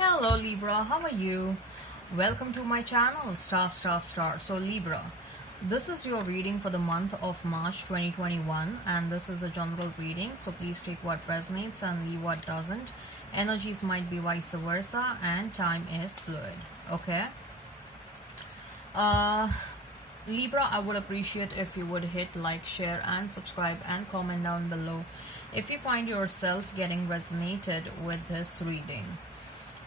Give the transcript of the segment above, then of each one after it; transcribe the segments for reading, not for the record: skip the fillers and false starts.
Hello Libra, how are you? Welcome to my channel, star star star. So Libra, this is your reading for the month of March 2021 and this is a general reading, so please take what resonates and leave what doesn't. Energies might be vice versa and time is fluid. Okay, Libra, I would appreciate if you would hit like, share and subscribe and comment down below if you find yourself getting resonated with this reading.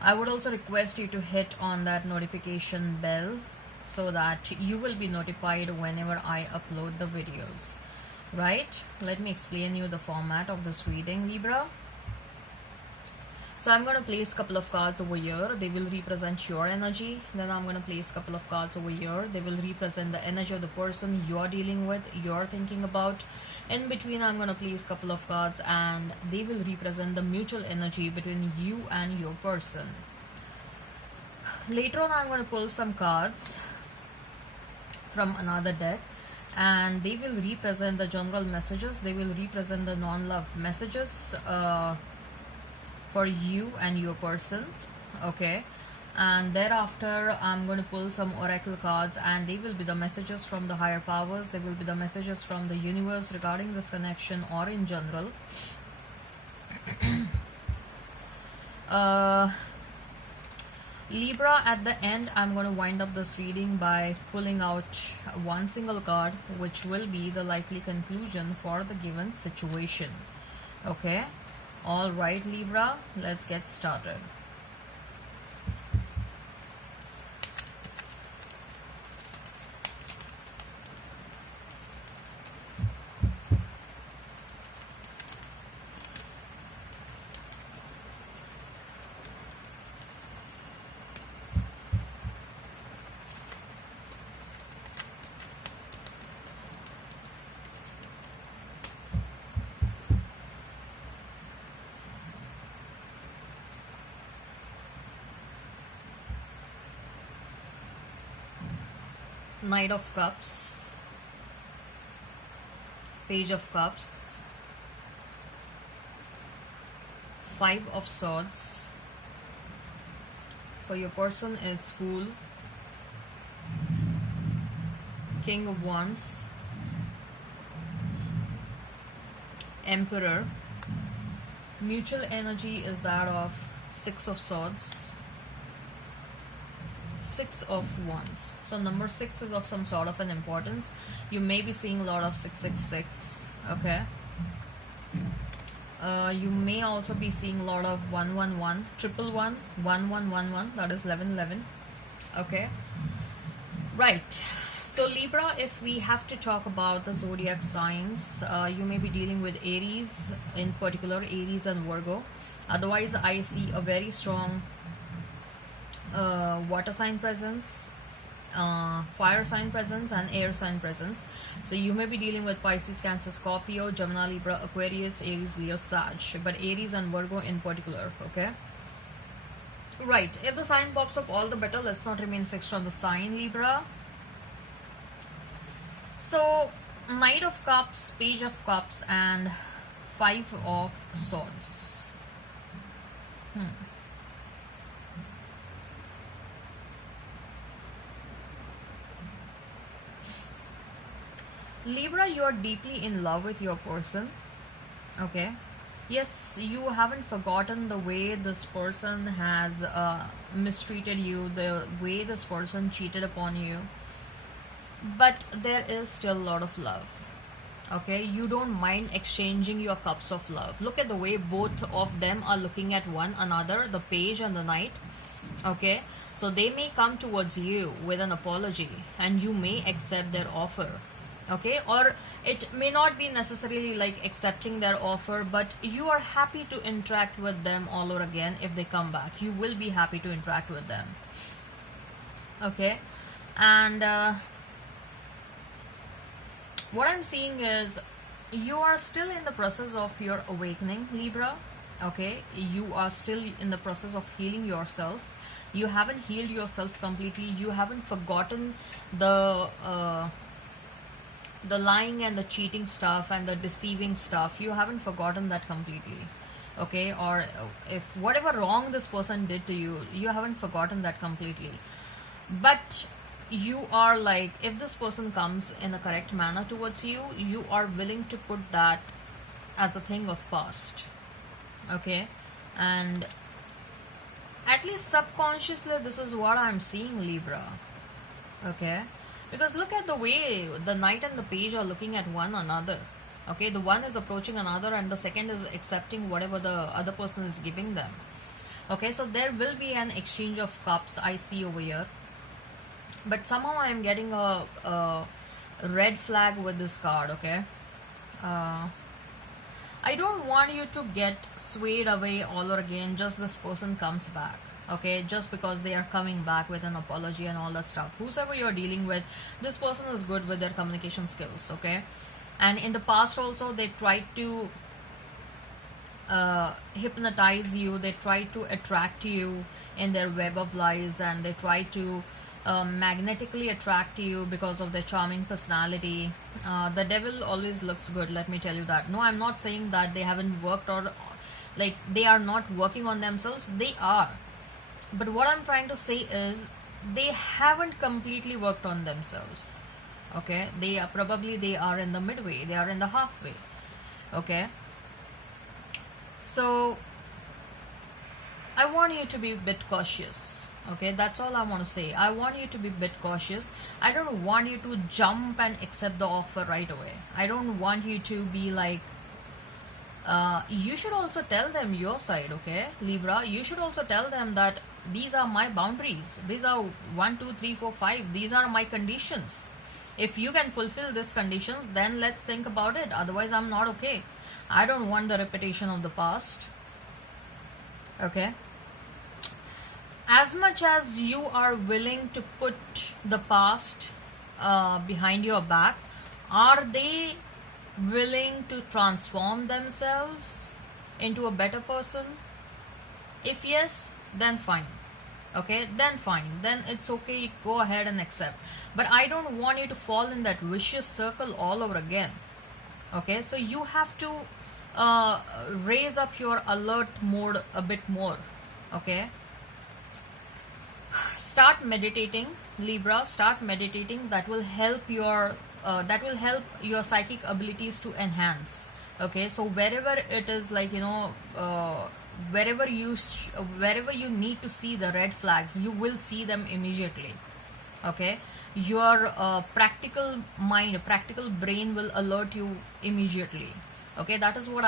I would also request you to hit on that notification bell so that you will be notified whenever I upload the videos. Right? Let me explain you the format of this reading, Libra. So I'm going to place a couple of cards over here. They will represent your energy. Then I'm going to place a couple of cards over here. They will represent the energy of the person you're dealing with, you're thinking about. In between, I'm going to place a couple of cards and they will represent the mutual energy between you and your person. Later on, I'm going to pull some cards from another deck and they will represent the general messages. They will represent the non-love messages for you and your person. Okay, and thereafter I'm going to pull some oracle cards and they will be the messages from the higher powers. They will be the messages from the universe regarding this connection or in general. Libra, at the end I'm going to wind up this reading by pulling out one single card which will be the likely conclusion for the given situation. Okay, all right Libra, let's get started. Knight of Cups, Page of Cups, Five of Swords. For your person is Fool, King of Wands, Emperor. Mutual energy is that of Six of Swords, Six of Wands. So number 6 is of some sort of an importance. You may be seeing a lot of 666. Okay, you may also be seeing a lot of 111, 111, 1111, that is 1111. Okay, right. So Libra, if we have to talk about the zodiac signs, you may be dealing with Aries, in particular Aries and Virgo. Otherwise I see a very strong water sign presence, fire sign presence and air sign presence. So you may be dealing with Pisces, Cancer, Scorpio, Gemini, Libra, Aquarius, Aries, Leo, Sag, but Aries and Virgo in particular. Okay, right. If the sign pops up, all the better. Let's not remain fixed on the sign, Libra. So Knight of Cups, Page of Cups and Five of Swords. Libra, you're deeply in love with your person. Okay, yes, you haven't forgotten the way this person has mistreated you, the way this person cheated upon you, but there is still a lot of love. Okay, you don't mind exchanging your cups of love. Look at the way both of them are looking at one another, the page and the knight. Okay, so they may come towards you with an apology and you may accept their offer. Okay, or it may not be necessarily like accepting their offer, but you are happy to interact with them all over again. If they come back, you will be happy to interact with them. Okay, and what I'm seeing is you are still in the process of your awakening, Libra. Okay, you are still in the process of healing yourself. You haven't healed yourself completely. You haven't forgotten the lying and the cheating stuff and the deceiving stuff. You haven't forgotten that completely. okay, or if whatever wrong this person did to you, you haven't forgotten that completely. But you are like, if this person comes in a correct manner towards you, you are willing to put that as a thing of past, okay. And at least subconsciously, this is what I'm seeing, Libra, okay. Because look at the way the knight and the page are looking at one another, okay. The one is approaching another and the second is accepting whatever the other person is giving them, okay. So there will be an exchange of cups I see over here. But somehow I am getting a red flag with this card, okay. I don't want you to get swayed away all over again just this person comes back, okay, just because they are coming back with an apology and all that stuff. Whosoever you're dealing with, this person is good with their communication skills, okay. And in the past also, they tried to hypnotize you, they try to attract you in their web of lies, and they try to magnetically attract you because of their charming personality. The devil always looks good, let me tell you that. No, I'm not saying that they haven't worked, or like they are not working on themselves. They are. But what I'm trying to say is they haven't completely worked on themselves, okay. They are probably, they are in the midway, they are in the halfway, okay. So I want you to be a bit cautious, okay. That's all I want to say. I want you to be a bit cautious. I don't want you to jump and accept the offer right away. I don't want you to be like, you should also tell them your side, okay, Libra. You should also tell them that these are my boundaries, these are 1 2 3 4 5, these are my conditions. If you can fulfill these conditions, then let's think about it. Otherwise, I'm not okay. I don't want the repetition of the past, okay. As much as you are willing to put the past behind your back, are they willing to transform themselves into a better person? If yes, then fine, okay, then fine, then it's okay, go ahead and accept. But I don't want you to fall in that vicious circle all over again, okay. So you have to raise up your alert mode a bit more, okay. Start meditating, Libra. Start meditating. That will help your psychic abilities to enhance, okay. So wherever it is, like, you know, wherever you need to see the red flags, you will see them immediately, okay. Your practical mind, practical brain will alert you immediately, okay. That is what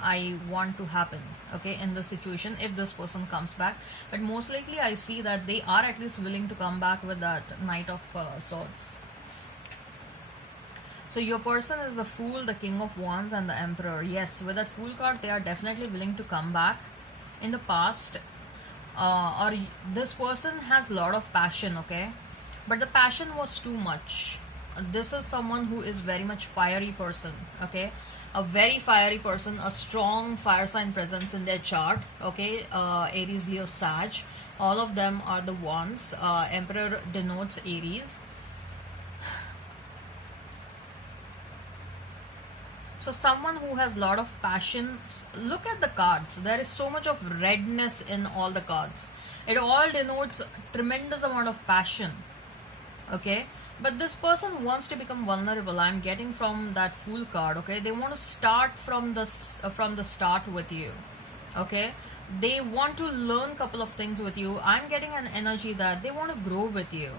I want to happen, okay, in this situation if this person comes back. But most likely I see that they are at least willing to come back with that Knight of Swords. So your person is the Fool, the King of Wands, and the Emperor. Yes, with that Fool card, they are definitely willing to come back. In the past, or this person has a lot of passion, okay, but the passion was too much. This is someone who is very much fiery person, okay, a very fiery person, a strong fire sign presence in their chart, okay. Aries, Leo, Sag, all of them are the Wands. Emperor denotes Aries. So someone who has a lot of passion. Look at the cards. There is so much of redness in all the cards. It all denotes tremendous amount of passion, okay. But this person wants to become vulnerable. I'm getting from that Fool card, okay. They want to start from the start with you, okay. They want to learn couple of things with you. I'm getting an energy that they want to grow with you.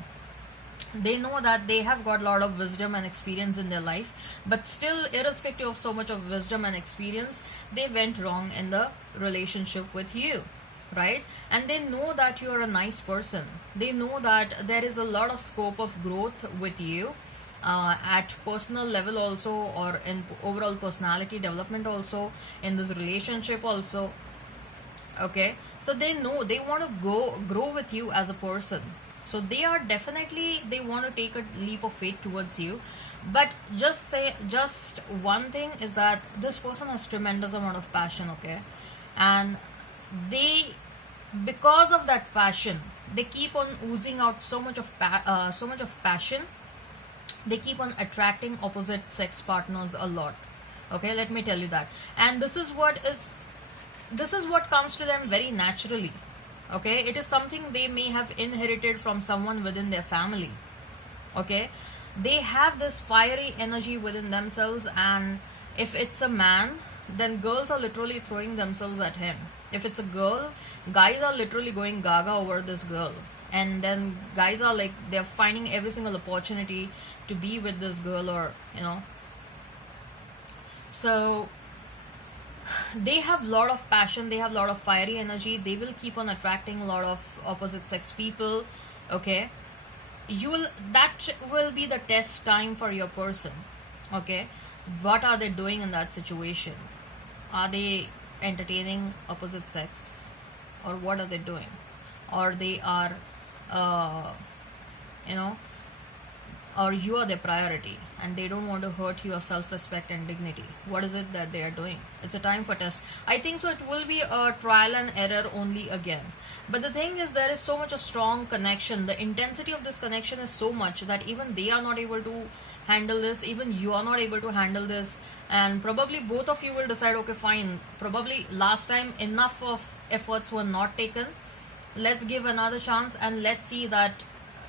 They know that they have got a lot of wisdom and experience in their life, but still, irrespective of so much of wisdom and experience, they went wrong in the relationship with you, right? And they know that you're a nice person. They know that there is a lot of scope of growth with you, at personal level also, or in overall personality development also, in this relationship also, okay. So they know they want to grow with you as a person. So they are definitely, they want to take a leap of faith towards you. But just one thing is that this person has tremendous amount of passion, okay. And they, because of that passion, they keep on oozing out so much of passion. They keep on attracting opposite sex partners a lot, okay. Let me tell you that. And this is what is this is what comes to them very naturally. Okay, it is something they may have inherited from someone within their family. Okay, they have this fiery energy within themselves, and if it's a man, then girls are literally throwing themselves at him. If it's a girl, guys are literally going gaga over this girl, and then guys are like, they're finding every single opportunity to be with this girl, or so they have a lot of passion, they have a lot of fiery energy, they will keep on attracting a lot of opposite sex people. Okay, that will be the test time for your person. Okay, what are they doing in that situation? Are they entertaining opposite sex, or what are they doing? Or they are uh, you know or you are their priority, and they don't want to hurt your self-respect and dignity. What is it that they are doing? It's a time for test. I think so it will be a trial and error only again. But the thing is, there is so much a strong connection, the intensity of this connection is so much that even they are not able to handle this, even you are not able to handle this, and probably both of you will decide, okay, fine, probably last time enough of efforts were not taken, let's give another chance, and let's see that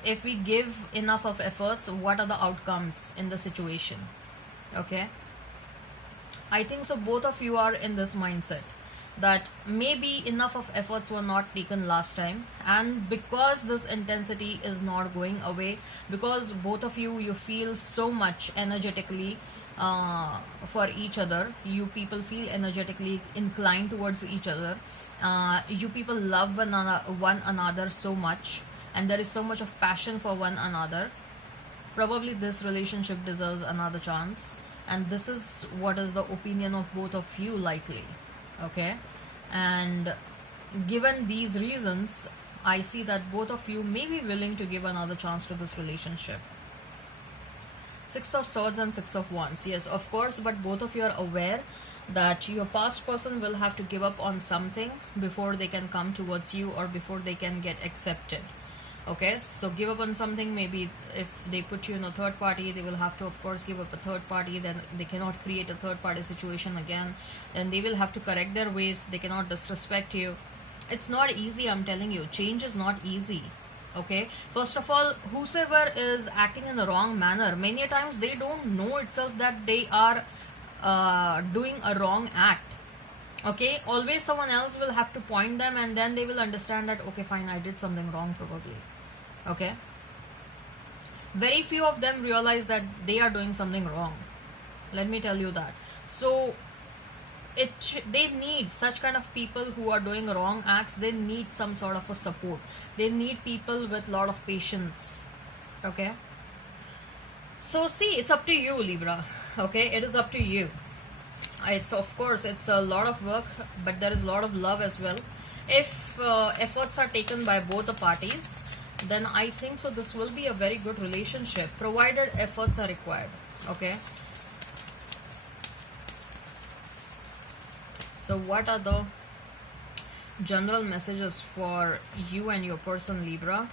if we give enough of efforts, what are the outcomes in the situation. Okay, I think so both of you are in this mindset that maybe enough of efforts were not taken last time, and because this intensity is not going away, because both of you feel so much energetically for each other, you people feel energetically inclined towards each other, you people love one another so much, and there is so much of passion for one another, probably this relationship deserves another chance, and this is what is the opinion of both of you likely. Okay, and given these reasons, I see that both of you may be willing to give another chance to this relationship. Six of Swords and Six of Wands, yes, of course, but both of you are aware that your past person will have to give up on something before they can come towards you, or before they can get accepted. Okay, so give up on something. Maybe if they put you in a third party, they will have to of course give up a third party, then they cannot create a third party situation again, then they will have to correct their ways, they cannot disrespect you. It's not easy, I'm telling you, change is not easy. Okay, first of all, whosoever is acting in the wrong manner, many times they don't know itself that they are doing a wrong act. Okay, always someone else will have to point them, and then they will understand that, okay, fine, I did something wrong probably. Okay, very few of them realize that they are doing something wrong, let me tell you that. So they need such kind of people who are doing wrong acts, they need some sort of a support, they need people with a lot of patience. Okay, so see, it's up to you, Libra. Okay, it is up to you. It's of course it's a lot of work, but there is a lot of love as well. If efforts are taken by both the parties, then I think so this will be a very good relationship, provided efforts are required. Okay, so what are the general messages for you and your person, Libra?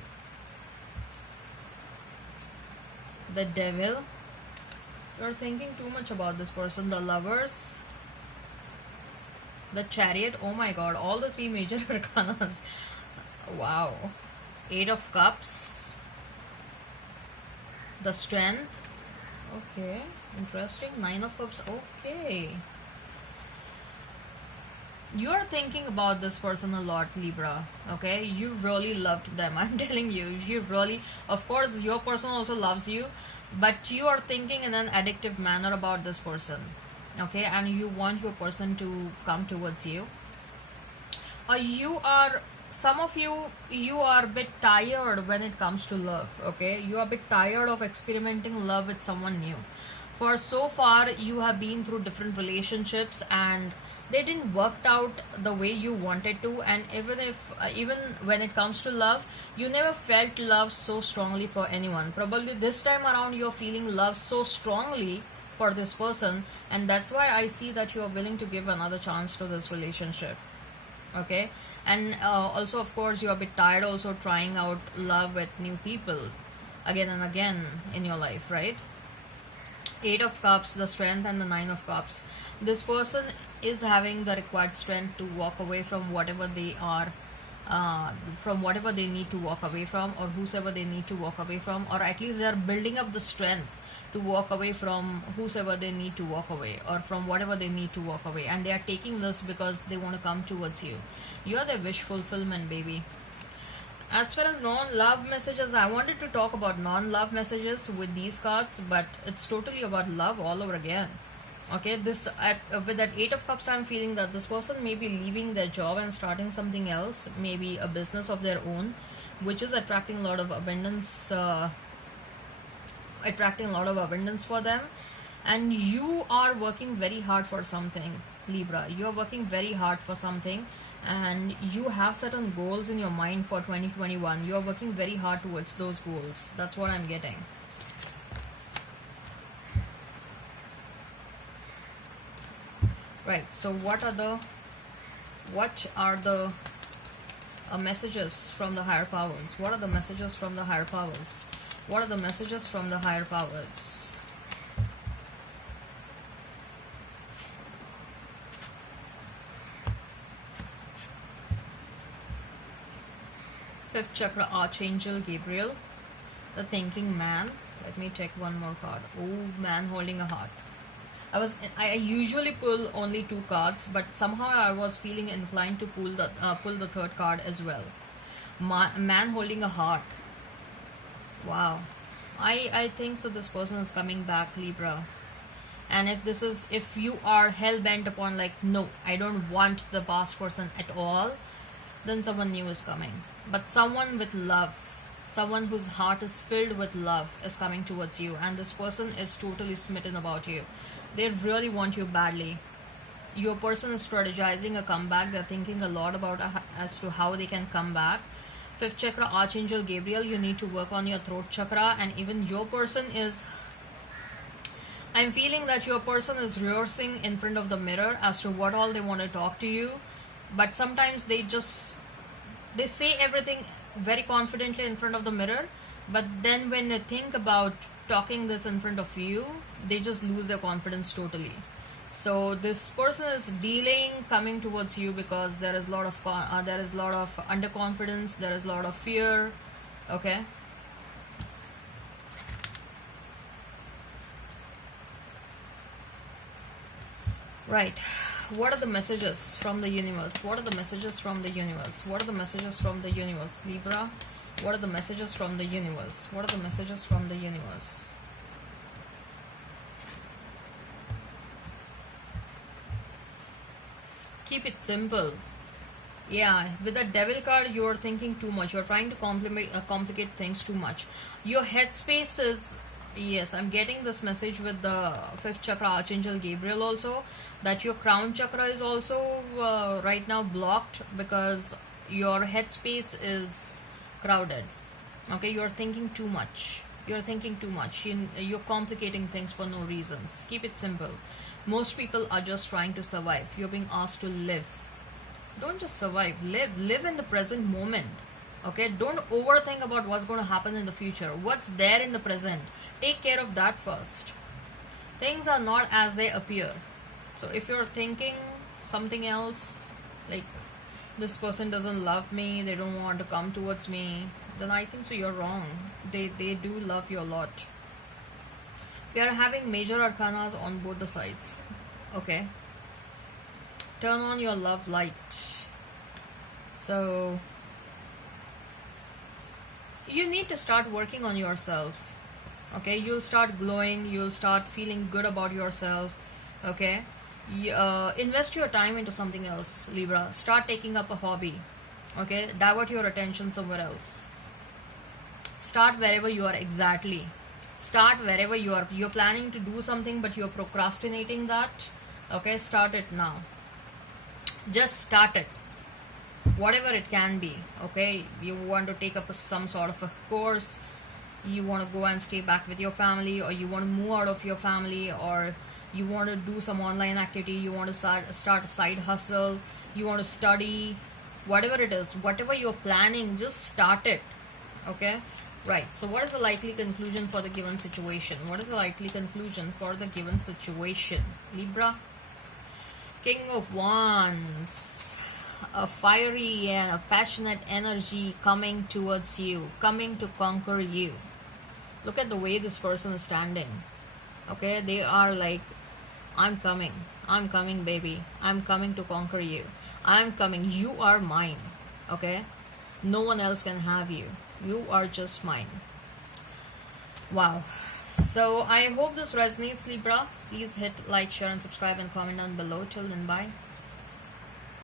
The Devil, you're thinking too much about this person. The Lovers, the Chariot, oh my god, all the three major arcanas. Wow. Eight of Cups, the Strength, okay, interesting. Nine of Cups, okay. You are thinking about this person a lot, Libra. Okay, you really loved them, I'm telling you. You really, of course your person also loves you, but you are thinking in an addictive manner about this person. Okay, and you want your person to come towards you. Some of you are a bit tired when it comes to love. Okay, you are a bit tired of experimenting love with someone new. For so far you have been through different relationships, and they didn't work out the way you wanted to, and even when it comes to love, you never felt love so strongly for anyone. Probably this time around you're feeling love so strongly for this person, and that's why I see that you are willing to give another chance to this relationship. Okay, and also of course you're a bit tired also trying out love with new people again and again in your life, right? Eight of Cups, the Strength, and the Nine of Cups. This person is having the required strength to walk away from whatever they are, from whatever they need to walk away from, or whosoever they need to walk away from, or at least they are building up the strength to walk away from whosoever they need to walk away, or from whatever they need to walk away, and they are taking this because they want to come towards you. You are their wish fulfillment, baby. As far as non-love messages, I wanted to talk about non-love messages with these cards, but it's totally about love all over again. Okay, with that Eight of Cups, I'm feeling that this person may be leaving their job and starting something else, maybe a business of their own, which is attracting a lot of abundance, for them. And you are working very hard for something, Libra. You are working very hard for something, and you have certain goals in your mind for 2021. You are working very hard towards those goals. That's what I'm getting. Right, so what are the messages from the higher powers? What are the messages from the higher powers? What are the messages from the higher powers? Fifth chakra, Archangel Gabriel, the thinking man. Let me take one more card. Oh, man holding a heart. I usually pull only two cards, but somehow I was feeling inclined to pull the third card as well. Man holding a heart. Wow. I think so this person is coming back, Libra. And if you are hell-bent upon like, no, I don't want the past person at all, then someone new is coming. But someone with love, someone whose heart is filled with love is coming towards you, and this person is totally smitten about you. They really want you badly. Your person is strategizing a comeback. They're thinking a lot about as to how they can come back. Fifth chakra, Archangel Gabriel, you need to work on your throat chakra. And even your person is, I'm feeling that your person is rehearsing in front of the mirror as to what all they want to talk to you. But sometimes they say everything very confidently in front of the mirror, but then when they think about talking this in front of you, they just lose their confidence totally. So this person is delaying coming towards you because there is a lot of underconfidence, there is a lot of fear. Okay, right. What are the messages from the universe? What are the messages from the universe? What are the messages from the universe, Libra? What are the messages from the universe? What are the messages from the universe? Keep it simple. Yeah, with the Devil card, you're thinking too much. You're trying to complicate things too much. Your headspace is... Yes, I'm getting this message with the fifth chakra, Archangel Gabriel also, that your crown chakra is also right now blocked because your headspace is crowded. Okay, you're thinking too much. You're thinking too much. You're complicating things for no reasons. Keep it simple. Most people are just trying to survive. You're being asked to live. Don't just survive. Live in the present moment. Okay, don't overthink about what's going to happen in the future. What's there in the present, take care of that first. Things are not as they appear. So if you're thinking something else, like this person doesn't love me, they don't want to come towards me, then I think so you're wrong. They do love you a lot. We are having major arcanas on both the sides. Okay, turn on your love light. So you need to start working on yourself. Okay, you'll start glowing, you'll start feeling good about yourself. Okay, invest your time into something else, Libra. Start taking up a hobby. Okay, divert your attention somewhere else. Start wherever you are exactly. Start wherever you are. You're planning to do something but you're procrastinating that. Okay, start it now. Just start it. Whatever it can be. Okay, you want to take up some sort of a course, you want to go and stay back with your family, or you want to move out of your family, or you want to do some online activity, you want to start a side hustle, you want to study, whatever it is, whatever you're planning, just start it. Okay, Right. So what is the likely conclusion for the given situation? What is the likely conclusion for the given situation? Libra. King of Wands. A fiery and a passionate energy coming towards you, coming to conquer you. Look at the way this person is standing. Okay, they are like, I'm coming, baby, I'm coming to conquer you, I'm coming, you are mine. Okay, no one else can have you, you are just mine. Wow. So I hope this resonates, Libra. Please hit like, share and subscribe and comment down below. Till then, bye.